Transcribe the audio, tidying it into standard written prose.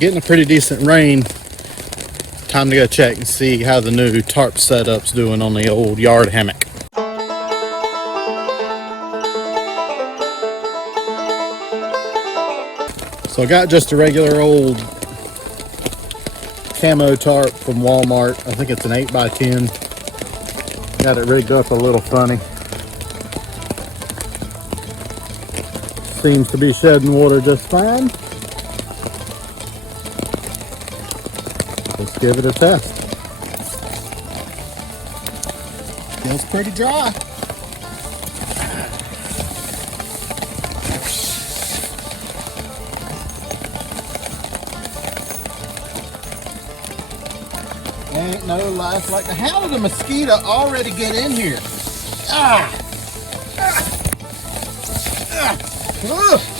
getting a pretty decent rain. Time to go check and see how the new tarp setup's doing on the old yard hammock. So I got just a regular old camo tarp from Walmart. I think it's an 8x10. Got it rigged up a little funny. Seems to be shedding water just fine. Let's give it a test. Feels pretty dry. Ain't no life like the. How did a mosquito already get in here? Ah! Ah! Ah! Ugh!